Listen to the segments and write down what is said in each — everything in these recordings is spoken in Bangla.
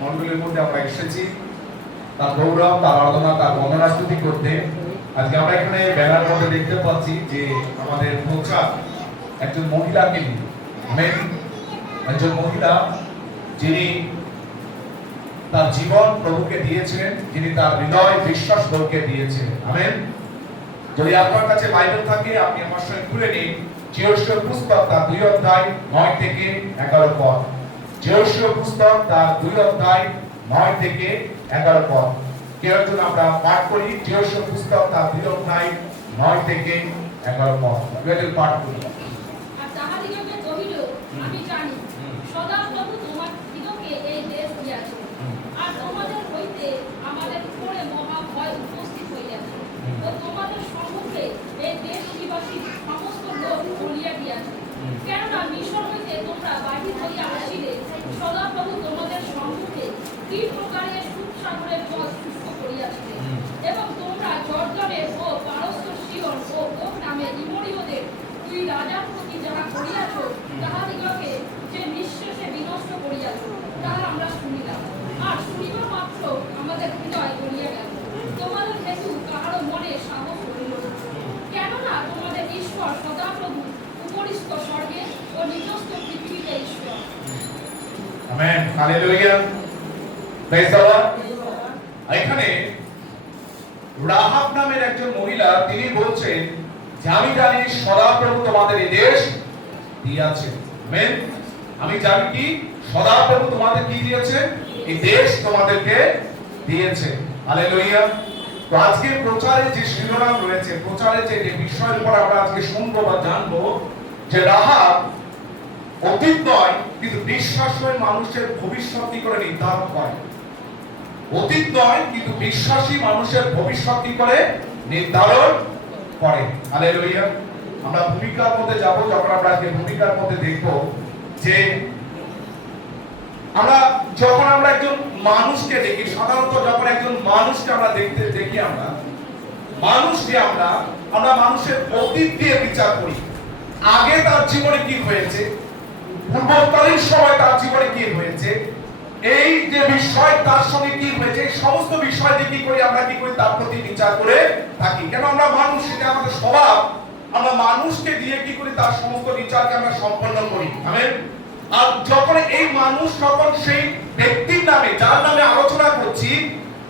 মণ্ডলীর মধ্যে আমরা এসেছি তার গৌরব, তার আরাধনা, তার বন্দনা স্তুতি করতে। আজকে আমরা এখানে ব্যানার মধ্যে দেখতে পাচ্ছি যে আমাদের প্রচার একজন মহিলাকে নিয়ে, একজন মহিলা যিনি তার জীবন প্রভুকে দিয়েছিলেন, যিনি তার হৃদয় বিশ্বাস প্রভুকে দিয়েছিলেন। আমেন। যদি আপনার কাছে বাইবেল থাকে আপনি আমার সঙ্গে খুলে নিন যোশুয়া পুস্তক তার 2 অধ্যায় 9 থেকে 11 পদ। যোশুয়া পুস্তক তার 2 অধ্যায় 9 থেকে 11 পদ। কেউ একজন আমরা পাঠ করি যোশুয়া পুস্তক তার 2 অধ্যায় 9 থেকে 11 পদ। কেউ একজন পাঠ করি। আর তাহাদিগকে কহিল, আমি জানি সদা প্রভু তোমাদিগকে এই দেশ দিয়াছে, আর তোমাদের হইতে আমাদের উপরে মহা ভয় উপস্থিত হইয়াছে, ও তোমাদের সম্মুখে এই দেশ নিবাসী সমস্ত লোক বলিয়া দিয়াছে। কেননা মিশর হইতে তোমরা বাহির হইয়া আসিলে সদা প্রভু তোমাদের সম্মুখে কি প্রকারে সুখ সাগরের জল শুষ্ক করিয়াছিলে, এবং তোমরা জর্দনের ও পারস্য সিয়ন ও ওক নামে ইমরীয়দের দুই রাজার প্রতি যাহা করিয়াছ, তাহাদিগকে যে নিঃশেষে বিনষ্ট করিয়াছ, তাহা আমরা শুনিলাম। আর শুনিবা মাত্র আমাদের হৃদয় গলিয়া গেল, তোমাদের হেতু কাহারও মনে সাহস হইল না। কেননা তোমাদের ঈশ্বর সদাপ্রভু উপরিস্থ স্বর্গে ও নিচস্থ পৃথিবীতে ঈশ্বর। Amen. Hallelujah. Praise the lord. এখানে রাহাব নামের একজন মহিলা তিনি বলছেন যে আমি জানি সদাপ্রভু তোমাদের এই দেশ দিয়েছে। আমেন। আমি জানি কি সদাপ্রভু তোমাদের কি দিয়েছে, এই দেশ তোমাদেরকে দিয়েছে। হালেলুয়া। তো আজকে প্রচারে যে শিরোনাম রয়েছে, প্রচারে যে বিষয়ের উপর আমরা আজকে শুনবো বা জানবো, যে রাহাব অতীত নয় কিন্তু বিশ্বাসী মানুষের ভবিষ্যৎ কি করে নির্ধারণ করে। অতীত নয় কিন্তু বিশ্বাসী মানুষের ভবিষ্যৎ কি করে নির্ধারণ করে। হালেলুয়া। আমরা ভূমিকার মধ্যে যাব। যখন আমরা আজকে ভূমিকার মধ্যে দেখব যে যখন আমরা একজন মানুষকে দেখি, সাধারণত যখন একজন মানুষকে আমরা দেখি আমরা মানুষ যে আমরা মানুষের অতীত দিয়ে বিচার করি। আগে তার জীবনে কি হয়েছে, পূর্বকালীন সময় তার জীবনে কি হয়েছে, এই যে বিষয় তার সঙ্গে কি হয়েছে, এই সমস্ত বিষয় দিয়ে কি করি আমরা তার প্রতি বিচার করে থাকি। কেন আমরা মানুষ, সেটা আমাদের স্বভাব। আমরা মানুষকে দিয়ে কি করি তার সমস্ত বিচারকে আমরা সম্পন্ন করি। আমেন। আর যখন এই মানুষ, যখন সেই ব্যক্তির নামে, যার নামে আলোচনা করছি,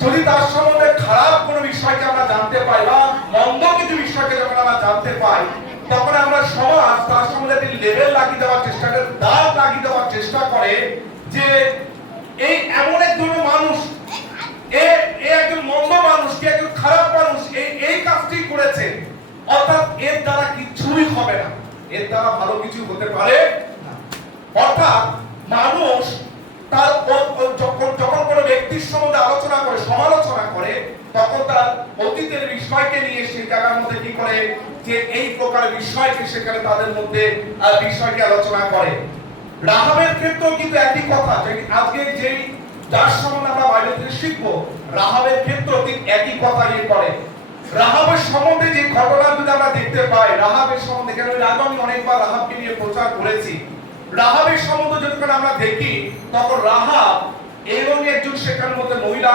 যদি তার সম্বন্ধে খারাপ কোনো বিষয়কে আমরা জানতে পাই বা মন্দ কিছু বিষয়কে যখন আমরা জানতে পাই, তখন আমরা সমাজ তার সম্বন্ধে একটি লেভেল লাগিয়ে দেওয়ার চেষ্টা করে, দাগ লাগিয়ে দেওয়ার চেষ্টা করে যে এই এমন এক ধরনের মানুষ, একজন মন্দ মানুষ, কি একজন খারাপ মানুষ, এই কাজটি করেছে, অর্থাৎ এর দ্বারা কিছুই হবে না, এর দ্বারা ভালো কিছু হতে পারে না। অর্থাৎ মানুষ তার যখন কোনো ব্যক্তির সম্বন্ধে আলোচনা করে, সমালোচনা করে, তখন তার অতীতের বিষয়কে নিয়ে সেই জায়গার মধ্যে কি করে যে এই প্রকার বিষয়কে সেখানে তাদের মধ্যে বিষয়কে আলোচনা করে। রাহাবের ক্ষেত্রেও কিন্তু একই কথা, যে আজকে যেই যার সম্বন্ধে আমরা বাইবেল থেকে শিখবো, রাহাবের ক্ষেত্রেও ঠিক একই কথা করে। রাহাবের সম্বন্ধে যে ঘটনা যদি আমরা দেখতে পাই, রাহাবের সম্বন্ধে, কেন আমি অনেকবার রাহাবকে নিয়ে প্রচার করেছি, রাহাবের সম্বন্ধে যখন আমরা দেখি, তখন রাহাব এবং একজন সেখানে মধ্যে মহিলা,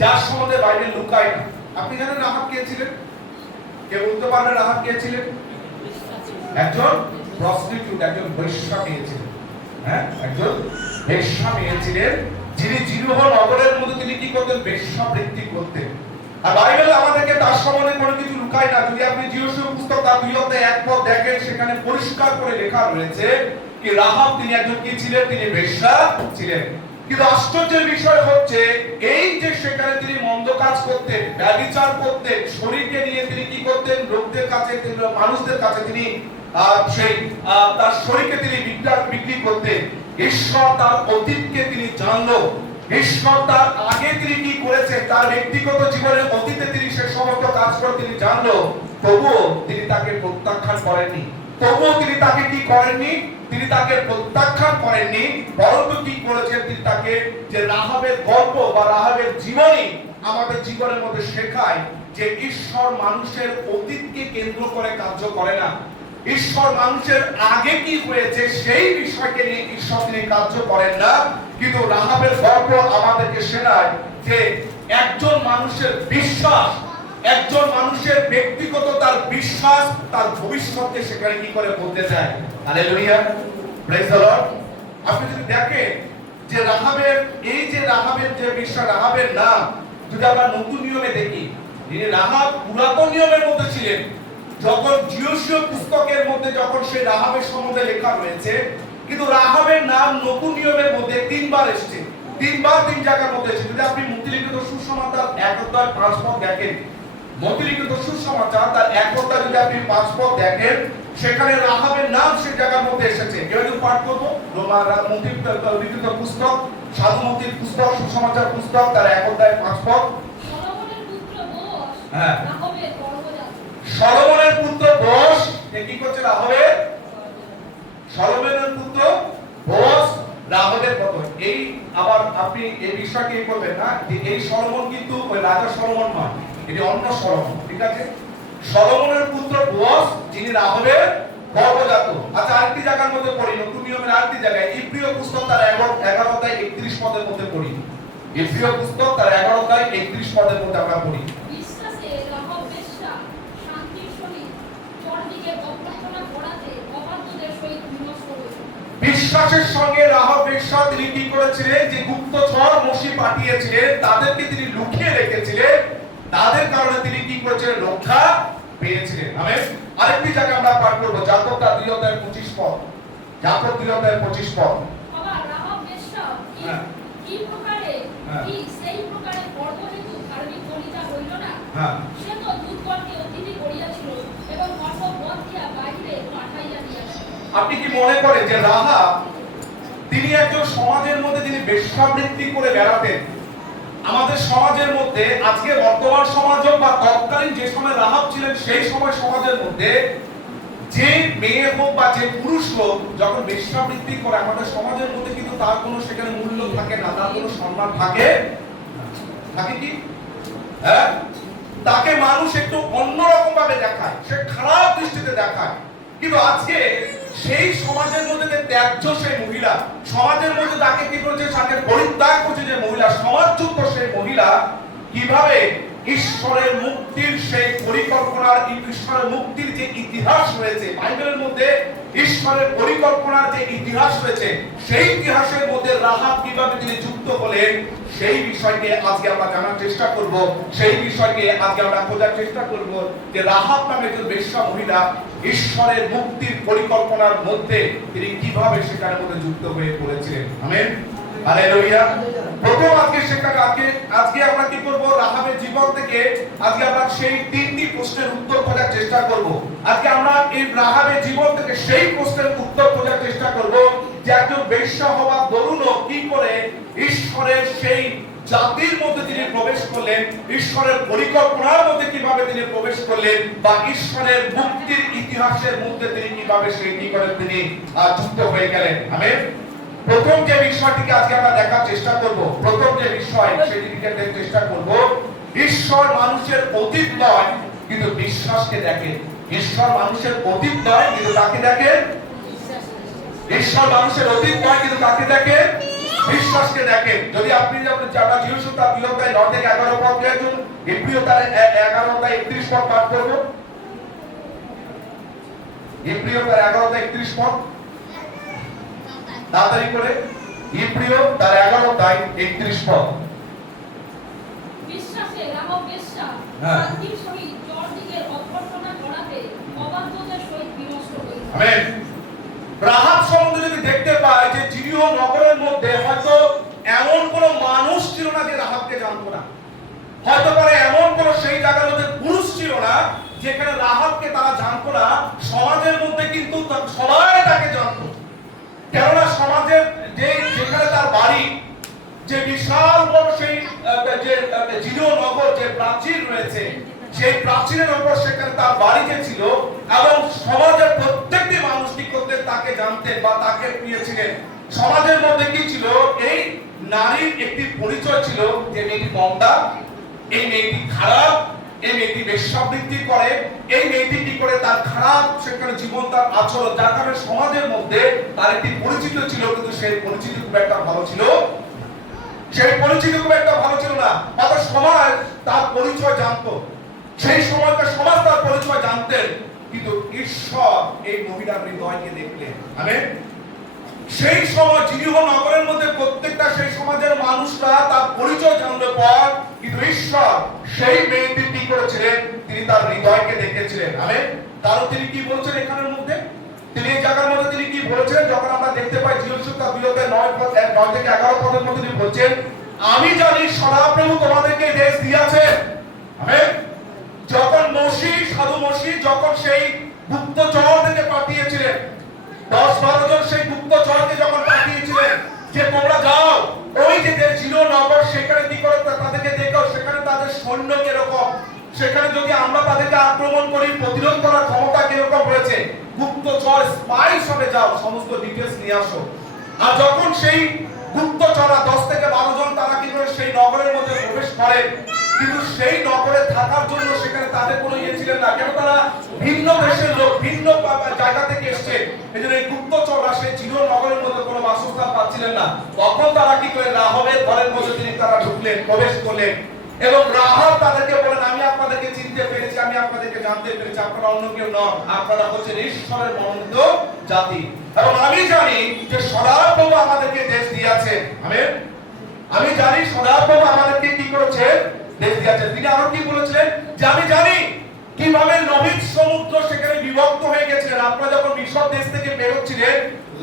যার সম্বন্ধে বাইবেল লুকায় না। আপনি জানেন রাহাব কে ছিলেন? কে বলতে পারবেন রাহাব কে ছিলেন? একজন প্রস্টিটিউট, একজন বেশ্যা মেয়ে ছিলেন। হ্যাঁ, একজন বেশ্যা মেয়ে ছিলেন, যিনি জিরুহ নগরের মধ্যে তিনি কি করতেন, বেশ্যাবৃত্তি করতেন। আর বাইবেল আমাদেরকে তার সম্বন্ধে কোনো কিছু লুকায় না। যদি আপনি যোশুয়া পুস্তক তার 2 অধ্যায় 1 পদ দেখেন, সেখানে পরিষ্কার করে লেখা রয়েছে কি রাহাব তিনি একজন কি ছিলেন, তিনি বেশ্যা ছিলেন। কিন্তু আশ্চর্যের বিষয় হচ্ছে এই যে সেখানে তিনি মন্দ কাজ করতেন, ব্যভিচার করতেন, শরীরকে নিয়ে তিনি কি করতেন, লোকদের কাছে, মানুষদের কাছে তিনি তার শরীরকে তিনি বিক্রি করতেন। ঈশ্বর তার অতীতকে তিনি জানলো, ঈশ্বর তার আগে তিনি কি করেছেন, তার ব্যক্তিগত জীবনের অতীতে তিনি সে সমস্ত কাজ করে তিনি জানলো। তবুও তিনি তাকে প্রত্যাখ্যান করেননি, তবুও তিনি তাকে কি করেননি, তিনি তাকে প্রত্যাখ্যান করেননি, বরং কি করেছেন, তিনি তাকে, যে রাহাবের গল্প বা রাহাবের জীবনী আমাদের জীবনের মধ্যে শেখায় যে ঈশ্বর মানুষের অতীতকে কেন্দ্র করে কার্য করে না। ঈশ্বর মানুষের আগে কি হয়েছে সেই বিষয়কে নিয়ে ঈশ্বর তিনি কার্য করেন না। কিন্তু রাহাবের গল্প আমাদেরকে শেখায় যে একজন মানুষের বিশ্বাস, একজন মানুষের ব্যক্তিগত তার বিশ্বাস তার ভবিষ্যৎকে সেখানে কি করে বলতে চায়। Hallelujah, praise the lord. আপনি যদি দেখেন যে রাহাবের এই যে রাহাবের যে বিশ্বাস, রাহাবের নাম যদি আমরা নতুন নিয়মে দেখি, যিনি রাহাব পুরাতন নিয়মের মধ্যে ছিলেন, যখন জিওসীয় পুস্তকের মধ্যে যখন সেই রাহাবের সম্বন্ধে লেখা রয়েছে, কিন্তু রাহাবের নাম নতুন নিয়মের মধ্যে তিনবার এসেছে, তিনবার তিন জায়গার মধ্যে এসেছে। যদি আপনি মথিলিখিত সুসমাচার 1:5 দেখেন, মথিলিখিত সুসমাচার তার 1 যদি আপনি 5 দেখেন, সেখানে রাহাবের নাম সেই জায়গার মধ্যে এসেছে। কেউ যদি পাঠ করবো মথিলিখিত পুস্তক, সাধুমতির পুস্তক, সুসমাচার পুস্তক তার 1:5। সলোমনের পুত্র বোস হ্যাঁ, রাহাবের গর্ভজাত। সলোমনের পুত্র বোস কি করছে? রাহাবের, সলোমনের পুত্র বোস রাহাবের কত। এই আবার আপনি এই বিষয়কে কি করবেন না যে এই সলোমন কিন্তু ওই রাজা সলোমন নয়, এটি অন্য সলোমন, ঠিক আছে? সলোমনের পুত্র বোস যিনি রাহাবের গর্ভজাত। আচ্ছা, আরেকটি জায়গার মধ্যে পড়ি, নতুন নিয়মের আরেকটি জায়গায় ইব্রিয় পুস্তক তার 11:31 পদে পড়ি। ইব্রিয় পুস্তক তার 11:31 পদের মধ্যে আমরা পড়ি। বিশ্বাসে রাহাব বেশ্যা শান্তির সহিত চরদিকে অভ্যর্থনা করাতে অবাধ্যদের সহিত বিনষ্ট হইল। বিশ্বাসের সঙ্গে রাহাব বেশ্যা তিনি কি করেছিলেন যে গুপ্তচর মসি পাঠিয়েছিলেন, তাদেরকে তিনি লুকিয়ে রেখেছিলেন, তাদের কারণে তিনি কি করেছিলেন? রক্ষা পেয়েছিলেন। আমেন। আরেকটি জায়গা আমরা পাঠ করব, যাকব তার 2:25 পদ। যাকব 2:25 পদ। আবার রাহাব বেশ্যা কি প্রকারে কি সেই প্রকারে পর্বহেতু ধার্মিক বলিতা হইল না? সে তো দূতগণকে অতিথি করিয়াছিল এবং অর্থপথ দিয়া বাহিরে পাঠাইয়া দিয়াছিল। আপনি কি মনে করেন যে রাহাব তিনি একজন সমাজের মধ্যে তিনি বেশ্যাবৃত্তি করে বেড়াতেন? আমাদের সমাজের মধ্যে আজকে বর্তমান সমাজ হোক বা তৎকালীন যে সময় রাহাব ছিলেন সেই সময় সমাজের মধ্যে যে মেয়ে হোক বা যে পুরুষ হোক যখন বেশ্যাবৃত্তি করে, আমাদের সমাজের মধ্যে কিন্তু তার কোনো সেখানে মূল্য থাকে না, তার কোনো সম্মান থাকে থাকে কি? হ্যাঁ, তাকে মানুষ একটু অন্যরকম ভাবে দেখায়, সে খারাপ দৃষ্টিতে দেখায়। কিন্তু আজকে সেই সমাজের মধ্যে যে ত্যায্য সেই মহিলা, সমাজের মধ্যে তাকে কি করেছে? তাকে পরিত্যাগ করছে যে মহিলা, সমাজযুক্ত সেই মহিলা কিভাবে ঈশ্বরের মুক্তির সেই পরিকল্পনার, ঈশ্বরের মুক্তির যে ইতিহাস রয়েছে বাইবেলের মধ্যে, ঈশ্বরের পরিকল্পনার যে ইতিহাস রয়েছে, সেই ইতিহাসের মধ্যে রাহাব কিভাবে তিনি যুক্ত হলেন, সেই বিষয়কে আজকে আমরা জানার চেষ্টা করব। সেই বিষয়কে আজকে আমরা খোঁজার চেষ্টা করব যে রাহাব নামে একজন বেশ্যা মহিলা ঈশ্বরের মুক্তির পরিকল্পনার মধ্যে তিনি কিভাবে সেখানের মধ্যে যুক্ত হয়ে পড়েছিলেন। Amen, hallelujah. প্রথম আজকে সেখানে আজকে আমরা কি করব? রাহাবের জীবন থেকে আজকে আমরা সেই তিনটি প্রশ্নের উত্তর খোঁজার চেষ্টা করব। আজকে আমরা এই রাহাবের জীবন থেকে সেই প্রশ্নের উত্তর খোঁজার চেষ্টা করব যে একজন বেশ্যা হওয়ার দরুনও কি করে ঈশ্বরের সেই জাতির মধ্যে তিনি প্রবেশ করলেন, ঈশ্বরের পরিকল্পনার মধ্যে কিভাবে তিনি প্রবেশ করলেন, বা ঈশ্বরের মুক্তির ইতিহাসের মধ্যে তিনি কিভাবে সেই কি করে তিনি যুক্ত হয়ে গেলেন। আমেন। প্রথম যে বিষয়টিকে আজকে আমরা দেখার চেষ্টা করব, প্রথম যে বিষয় সেটিকে দেখার চেষ্টা করব, ঈশ্বর মানুষের অতীত নয় কিন্তু বিশ্বাসকে দেখে। ঈশ্বর মানুষের অতীত নয় কিন্তু কাকে দেখে? ঈশ্বর মানুষের অতীত নয় কিন্তু কাকে দেখে? বিশ্বাসকে দেখেন। যদি আপনি যারা জিওসু তার 2:9-11 পদ দিয়েছেন, ইব্রিয় তার 11:31 পদ পাঠ করব। ইব্রিয় তার 11:31 পদ তাড়াতাড়ি করে। ইব্রিয় তার 11:31 পদ। বিশ্বাসে রাহাব বেশ্যা শান্তির সহিত চরদিকে অভ্যর্থনা করাতে অবাধ্যদের সহিত বিনষ্ট হইল। আমেন। রাহাব সম্বন্ধে যদি দেখতে পাই যে জিরিহ নগরের মধ্যে হয়তো এমন কোন মানুষ ছিল না যে রাহাবকে জানতো না, হয়তো পারে এমন কোন সেই জায়গার মধ্যে পুরুষ ছিল না যেখানে রাহাবকে তারা জানতো না। সমাজের মধ্যে কিন্তু সবাই তাকে জানতো, কেননা সমাজের যেখানে তার বাড়ি, যে বিশাল বড় সেই যে জিরিহ নগর যে প্রাচীর রয়েছে, সেই প্রাচীরের উপর সেখানে তার বাড়ি যে ছিল, এবং সমাজের প্রত্যেকটি মানুষ কি করতেন? তাকে জানতেন বা তাকে পেয়েছিলেন। সমাজের মধ্যে কি ছিল? এই নারীর একটি পরিচয় ছিল যে মেয়েটি মন্দা, এই মেয়েটি খারাপ, এই মেয়েটি বেশ্যাবৃত্তি করে, এই মেয়েটি কি করে তার খারাপ সেখানে জীবন, তার আচরণ, যার কারণে সমাজের মধ্যে তার একটি পরিচিত ছিল, কিন্তু সেই পরিচিতি খুব একটা ভালো ছিল সেই পরিচিতি খুব একটা ভালো ছিল না, অথচ সমাজ তার পরিচয় জানতো, সেই সময়কার সমাজ তার পরিচয় জানতেন, কিন্তু ঈশ্বর এই মহিলার হৃদয়কে দেখলেন। আমেন। সেই সময় জিরিহ নগরের মধ্যে প্রত্যেকটা সেই সমাজের মানুষরা তার পরিচয় জানলে পর, কিন্তু ঈশ্বর সেই মেয়েটি কি করেছিলেন, তিনি তার হৃদয়কে দেখেছিলেন। আমেন। কারণ তিনি কি বলছেন এখানের মধ্যে, তিনি এই জায়গার মধ্যে তিনি কি বলেছেন, যখন আমরা দেখতে পাই জীবনসুখা বিরতে 9 থেকে 11 পদের মধ্যে তিনি বলছেন, আমি জানি সদাপ্রভু তোমাদেরকে দেশ দিয়েছে। আমেন। যখন সাধু মসি যখন সেই গুপ্তচর থেকে পাঠিয়েছিলেন, 10-12 জন সেই গুপ্তচরকে যখন পাঠিয়েছিলেন যে তোমরা যাও ওই যে জিরো নগর, সেখানে কি করে তাদেরকে দেখো, সেখানে তাদের সৈন্য কিরকম, সেখানে যদি আমরা তাদেরকে আক্রমণ করি প্রতিরোধ করার ক্ষমতা কিরকম রয়েছে, গুপ্তচর স্পাই হিসেবে যাও, সমস্ত ডিটেইলস নিয়ে আসো। আর যখন সেই গুপ্তচররা 10 থেকে 12 জন তারা কি করে সেই নগরের মধ্যে প্রবেশ করে, কিন্তু সেই নগরে থাকার জন্য সেখানে তাদের কোনো ইয়ে ছিলেন না, কেন তারা ভিন্ন দেশের লোক, ভিন্ন জায়গা থেকে এসেছে, এজন্য এই গুপ্তচররা সেই জিরো নগরের মধ্যে কোনো বাসস্থান পাচ্ছিলেন না। তখন তারা কি করে রাহাবের ঘরের মধ্যে তিনি তারা ঢুকলেন, প্রবেশ করলেন, এবং রাহাব তাদেরকে বলেন, আমি আপনাদেরকে চিনতে পেরেছি, আমি আপনাদেরকে জানতে পেরেছি, আপনারা অন্য কেউ নন, আপনারা হচ্ছেন ঈশ্বরের মনোনীত জাতি, এবং আমি জানি যে সদাপ্রভু আমাদেরকে দেশ দিয়েছে। আমেন। আমি জানি সদাপ্রভু আমাদেরকে কি করেছে, দেশ দিয়েছে। তিনি আরো কি বলেছিলেন, যে আমি জানি কিভাবে লোহিত সমুদ্র সেখানে বিভক্ত হয়ে গেছিলেন। আপনারা যখন মিশর দেশ থেকে বের হচ্ছিলেন,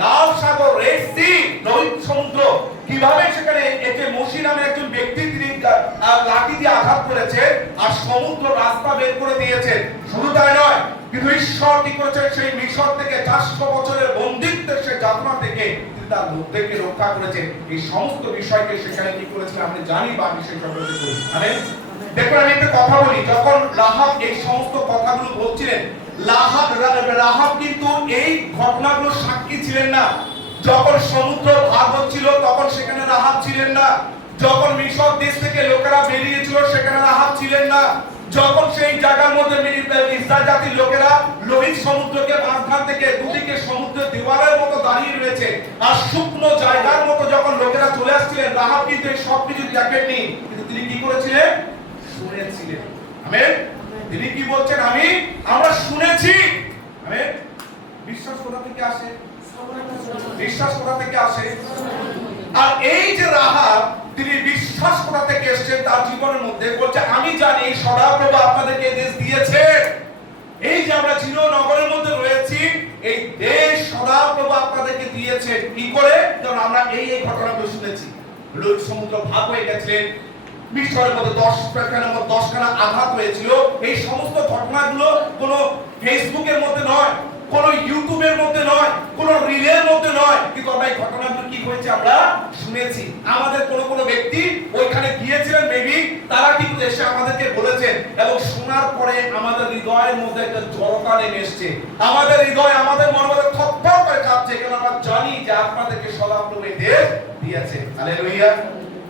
লাল সাগর, রেড সি, লোহিত সমুদ্র, কিভাবে সেখানে একে মসি নামে একজন ব্যক্তি তিনি লাঠি দিয়ে আঘাত করেছে আর সমুদ্র রাস্তা বের করে দিয়েছে। শুধু তাই নয়, কিন্তু ঈশ্বর কি করেছেন, সেই মিশর থেকে 400 বছরের বন্দিত্বের সেই যাতনা থেকে তিনি তার লোকদেরকে রক্ষা করেছেন। এই সমস্ত বিষয়কে সেখানে কি করেছেন আমরা জানি, বা আমি সেই সম্পর্কে বলি। আমেন। দেখুন, আমি একটা কথা বলি, যখন রাহাব এই সমস্ত কথাগুলো বলছিলেন, রাহাব কিন্তু এই ঘটনাগুলো সাক্ষী ছিলেন না। যখন সমুদ্র ভাগ হচ্ছিল তখন সেখানে রাহাব ছিলেন না। যখন মিশর দেশ থেকে লোকেরা বেরিয়েছিল সেখানে রাহাব ছিলেন না। যখন সেই জায়গার মধ্যে ইসরায়েল জাতির লোকেরা লোহিত সমুদ্রকে মাঝখান থেকে দুদিকে সমুদ্রের দেওয়ালের মতো দাঁড়িয়ে রয়েছে আর শুকনো জায়গার মতো যখন লোকেরা চলে আসছিলেন, রাহাব কিন্তু এই সবকিছু দেখেননি, কিন্তু তিনি কি করেছিলেন, শুনেছিলেন। আমেন। তিনি কি বলছেন, আমরা শুনেছি। আমেন। বিশ্বাস কোথা থেকে আসে, বিশ্বাস কোথা থেকে আসে। আর এই যে রাহাব, তিনি বিশ্বাস কোথা থেকে এসেছেন তার জীবনের মধ্যে, বলছে আমি জানি সদাপ্রভু আপনাদেরকে দেশ দিয়েছে। এই যে আমরা জিরো নগরের মধ্যে রয়েছি, এই দেশ সদাপ্রভু আপনাদেরকে দিয়েছে। কি করে, কারণ আমরা এই ঘটনাগুলো শুনেছি। লোহিত সমুদ্র ভাগ হয়ে গেছিলেন, মিশরের মধ্যে 10খানা আঘাত হয়েছিল। এই সমস্ত ঘটনাগুলো কোনো ফেসবুকের মধ্যে নয়, কোনো ইউটিউবের মধ্যে নয়, কোনো রিলের মধ্যে নয়, কিন্তু আমরা এই ঘটনাগুলো কি হয়েছে আমরা শুনেছি। আমাদের কোনো ব্যক্তি ওইখানে গিয়েছিলেন, মেবি তারা কিন্তু এসে আমাদেরকে বলেছেন, এবং শোনার পরে আমাদের হৃদয়ের মধ্যে একটা জড়তা নেমে এসেছে। আমাদের হৃদয়, আমাদের মনের মধ্যে থরথর করে কাঁপছে, কারণ আমরা জানি যে আপনাদেরকে সদাপ্রভু দেশ দিয়েছে। হালেলুয়া।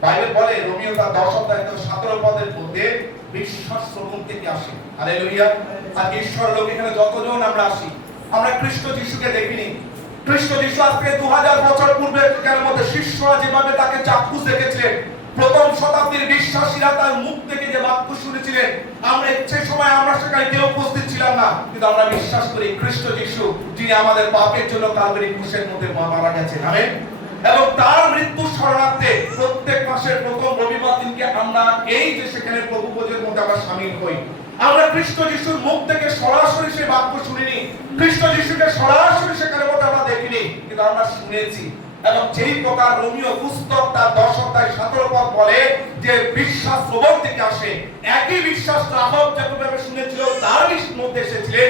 বাইবেল বলে রোমিও তার 10 অধ্যায় 17 পদের মধ্যে বিশ্বাস শ্রবণ থেকে আসে। হালেলুয়া। আর ঈশ্বর লোক এখানে যতজন আমরা আসি, আমরা খ্রিস্ট যিশুকে দেখিনি। খ্রিস্ট যিশু আজকে 2000 বছর পূর্বে এর মধ্যে শিষ্যরা যেভাবে তাকে চাক্ষুষ দেখেছিলেন, প্রথম শতাব্দীর বিশ্বাসীরা তার মুখ থেকে যে বাক্য শুনেছিলেন, আমরা সেই সময় আমরা সেখানে কেউ উপস্থিত ছিলাম না, কিন্তু আমরা বিশ্বাস করি খ্রিস্ট যিশু যিনি আমাদের পাপের জন্য কালভারি ক্রুশের মধ্যে মারা গেছেন। আমেন। এবং তার মৃত্যু স্মরণার্থে প্রত্যেক মাসের প্রথম রবিবার দিনকে আমরা এই যে সেখানে প্রভু ভোজের মধ্যে আমরা শামিল হই। আমরা খ্রিস্ট যিশুর মুখ থেকে সরাসরি সেই বাক্য শুনিনি, খ্রিস্ট যিশুকে সরাসরি সেখানে মধ্যে আমরা দেখিনি, কিন্তু আমরা শুনেছি। এবং যেই প্রকার রোমিও পুস্তক তার 10 অধ্যায় 17 পদ বলে যে বিশ্বাস শ্রবণ থেকে আসে, একই বিশ্বাস রাহাব যেভাবে শুনেছিল তার মধ্যে এসেছিলেন,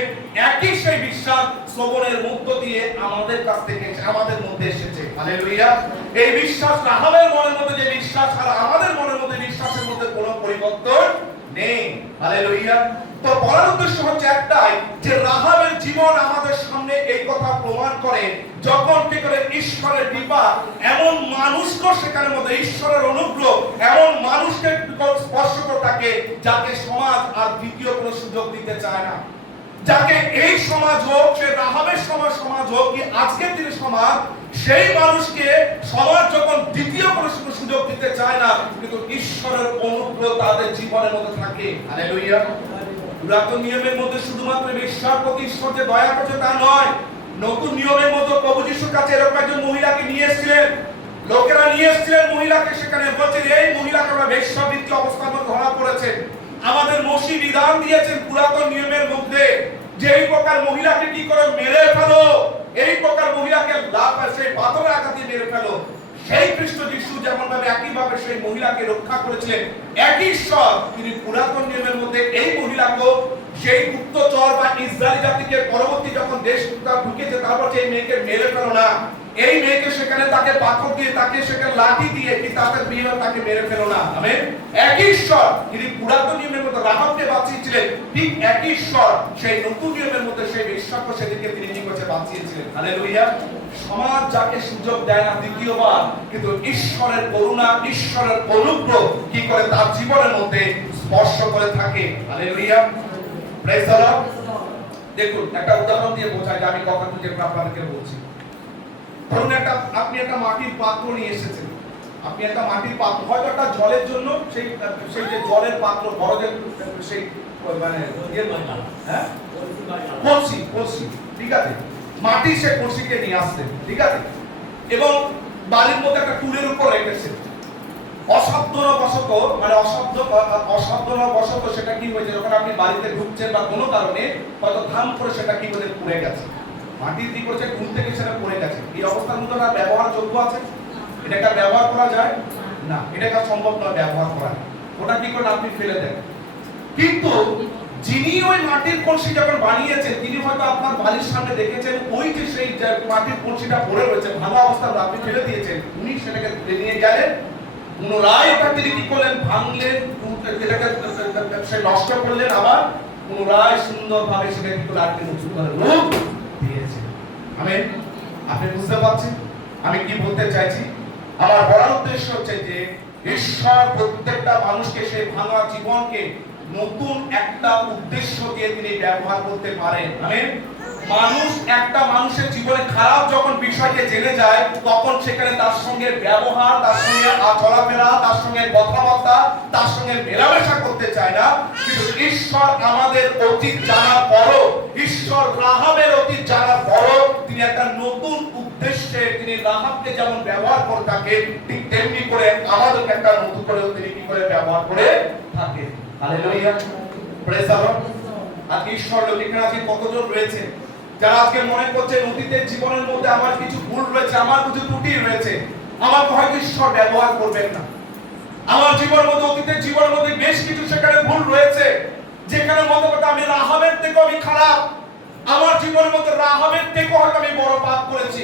একই সেই বিশ্বাস শ্রবণের মধ্য দিয়ে আমাদের কাছ থেকে আমাদের মধ্যে এসেছে। হালেলুয়া। এই বিশ্বাস রাহাবের মনের মধ্যে যে বিশ্বাস আর আমাদের মনের মধ্যে বিশ্বাসের মধ্যে কোনো পরিবর্তন নেই। হালেলুয়া। তো বলার উদ্দেশ্য হচ্ছে একটাই, যে রাহাবের জীবন আমাদের সামনে এই কথা প্রমাণ করে, যখন কি করে ঈশ্বরের কৃপা এমন মানুষকে সেখানে মধ্যে ঈশ্বরের অনুগ্রহ এমন মানুষকে স্পর্শ করে থাকে যাকে সমাজ আর দ্বিতীয় কোনো সুযোগ দিতে চায় না। যাকে এই সমাজ হোক, সে রাহাবের সমাজ হোক কি আজকের দিনের সমাজ, সেই মানুষকে সমাজ যখন দ্বিতীয় কোনো সুযোগ দিতে চায় না, কিন্তু ঈশ্বরের অনুগ্রহ তাদের জীবনের মধ্যে থাকে। হালেলুয়া। পুরাতন নিয়মের মধ্যে শুধুমাত্র ঈশ্বর প্রতি ঈশ্বর যে দয়া করছে তা নয়, নতুন নিয়মের মধ্যে প্রভু যিশুর কাছে এরকম একজন মহিলাকে নিয়ে এসেছিলেন। লোকেরা নিয়ে এসেছিলেন মহিলাকে, সেখানে বলছেন এই মহিলাকে আমরা বেশ্যাবৃত্তি অবস্থার মধ্যে ধরা পড়েছে। আমাদের মসি বিধান দিয়েছেন পুরাতন নিয়মের মধ্যে যে এই প্রকার মহিলাকে কি করে মেরে ফেলো, এই প্রকার মহিলাকে সেই পাথরের আঘাত দিয়ে মেরে ফেলো। সেই খ্রিস্ট যিশু যেমন ভাবে একইভাবে সেই মহিলাকে রক্ষা করেছিলেন, একই ঈশ্বর তিনি পুরাতন নিয়মের মধ্যে এই মহিলাকে সেই গুপ্তচর বা ইসরায়েল জাতিকে পরবর্তী যখন দেশ ঢুকেছে তারপর সেই মেয়েকে মেরে ফেলো না, এই মেয়েকে সেখানে তাকে পাথর দিয়ে তাকে সেখানে লাঠি দিয়ে কি তাকে বিয়ে তাকে মেরে ফেলো না। আমেন। একই ঈশ্বর তিনি পুরাতন নিয়মের মধ্যে রাহাবকে বাঁচিয়েছিলেন, ঠিক একই ঈশ্বর সেই নতুন নিয়মের মধ্যে সেই বিশ্বাসকে সেদিকে তিনি কি করেছে বাঁচিয়েছিলেন। হালেলুয়া। সমাজ যাকে সুযোগ দেয় না দ্বিতীয়বার, কিন্তু ঈশ্বরের করুণা ঈশ্বরের অনুগ্রহ কি করে তার জীবনের মধ্যে স্পর্শ করে থাকে। হালেলুয়া। Praise the lord. দেখুন একটা উদাহরণ দিয়ে বোঝায় যে আমি কথা বুঝে আপনাদেরকে বলছি। ধরুন আপনি একটা মাটির পাত্র নিয়ে এসেছেন, আপনি একটা মাটির পাত্র হয়তো একটা জলের জন্য সেই যে জলের পাত্র বড়দের সেই মানে হ্যাঁ কলসি ঠিক আছে, মাটি সে কলসিকে নিয়ে আসছেন ঠিক আছে, এবং বাড়ির মধ্যে একটা টুলের উপর রেখেছেন। অসাবধানবশত সেটা কি হয়েছে, যখন আপনি বাড়িতে ঢুকছেন বা কোনো কারণে হয়তো ধাম করে সেটা কি হয়েছে পুড়ে গেছে, মাটির দিক করছে ঘুম থেকে সেটা পড়ে গেছে। এই অবস্থার মধ্যে না ব্যবহারযোগ্য আছে, এটাকে ব্যবহার করা যায় না, এটাকে সম্ভব নয় ব্যবহার করা, ওটা কি করে আপনি ফেলে দেন। কিন্তু যিনি ওই মাটির কলসি যখন বানিয়েছেন তিনি হয়তো আপনার বাড়ির সামনে দেখেছেন ওই যে সেই মাটির কলসিটা পড়ে রয়েছে ভাঙা অবস্থায় আপনি ফেলে দিয়েছেন, উনি সেটাকে তুলে নিয়ে গেলেন, পুনরায় ওটা তিনি কি করলেন ভাঙলেন, এটাকে সে নষ্ট করলেন, আবার পুনরায় সুন্দরভাবে সেটাকে কি করে আটকে উঁচু করে রূপ দিয়েছেন। আমেন। আপনি বুঝতে পারছেন আমি কি বলতে চাইছি? আমার বলার উদ্দেশ্য হচ্ছে যে ঈশ্বর প্রত্যেকটা মানুষকে সেই ভাঙা জীবনকে নতুন একটা উদ্দেশ্য দিয়ে তিনি ব্যবহার করতে পারেন। আমেন। মানুষ একটা মানুষের জীবনে খারাপ যখন বিষয়কে জেনে যায় তখন সেখানে তার সঙ্গে ব্যবহার, তার সঙ্গে চলাফেরা, তার সঙ্গে কথাবার্তা, তার সঙ্গে মেলামেশা করতে চায় না। কিন্তু ঈশ্বর আমাদের অতীত জানার পরও, ঈশ্বর রাহাবের অতীত জানার পরও তিনি একটা নতুন উদ্দেশ্যে তিনি রাহাবকে যেমন ব্যবহার করে থাকে, ঠিক তেমনি করে আমাদেরকে একটা নতুন করে তিনি কি করে ব্যবহার করে থাকে। হালেলুয়া। Praise the lord. আজকে ঈশ্বর লোক এখানে আজকে কতজন রয়েছে যারা আজকে মনে করছেন অতীতের জীবনের মধ্যে আমার কিছু ভুল রয়েছে, আমার কিছু ত্রুটি রয়েছে, আমাকে হয়তো ঈশ্বর ব্যবহার করবেন না। আমার জীবনের মধ্যে অতীতের জীবনের মধ্যে বেশ কিছু সেখানে ভুল রয়েছে, যেখানে মনে করতে আমি রাহাবের থেকে আমি খারাপ, আমার জীবনের মধ্যে রাহাবের থেকে হয়তো আমি বড় পাপ করেছি,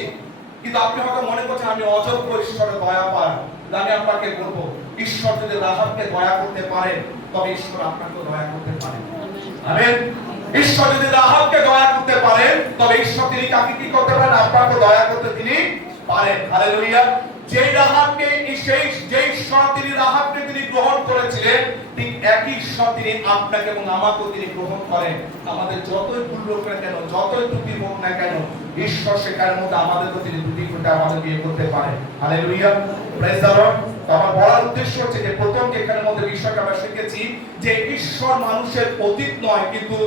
কিন্তু আপনি হয়তো মনে করছেন আমি অযোগ্য ঈশ্বরের দয়া পাই। আমি আপনাকে বলবো ঈশ্বর যদি রাহাবকে দয়া করতে পারেন তবে ঈশ্বর আপনাকে দয়া করতে পারেন। আমেন। ঈশ্বর যদি রাহাবকে দয়া করতে পারেন তবে ঈশ্বর তিনি কাকে কি করতে পারেন, আপনাকে দয়া করতে তিনি পারেন। হালেলুয়া। যেই রাহাবকে যেই ঈশ্বর তিনি রাহাবকে তিনি গ্রহণ করেছিলেন, ঠিক একই ঈশ্বর তিনি আপনাকে এবং আমাকেও তিনি গ্রহণ করেন। আমাদের যতই ভুল হোক না কেন, যতই ত্রুটি হোক না কেন, ঈশ্বর সেখানের মধ্যে আমাদেরকে তিনি দুটি করে আমাদের বিয়ে করতে পারেন। হালেলুয়া। Praise the lord. আমার বলার উদ্দেশ্য হচ্ছে যে প্রথম যেখানের মধ্যে বিষয়টা আমরা শিখেছি যে ঈশ্বর মানুষের অতীত নয় কিন্তু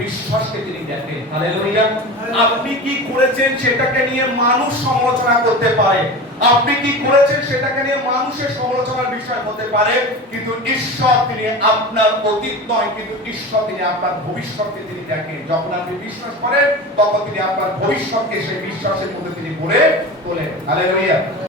বিশ্বাসকে তিনি দেখেন। হালেলুয়া। আপনি কি করেছেন সেটাকে নিয়ে মানুষ সমালোচনা করতে পারে, আপনি কি করেছেন সেটাকে নিয়ে মানুষের সমালোচনার বিষয় হতে পারে, কিন্তু ঈশ্বর তিনি আপনার অতীত নয় কিন্তু ঈশ্বর তিনি আপনার ভবিষ্যৎকে তিনি দেখেন। যখন আপনি বিশ্বাস করেন তখন তিনি আপনার ভবিষ্যৎকে সেই বিশ্বাসের মধ্যে তিনি গড়ে তোলেন। হালেলুয়া।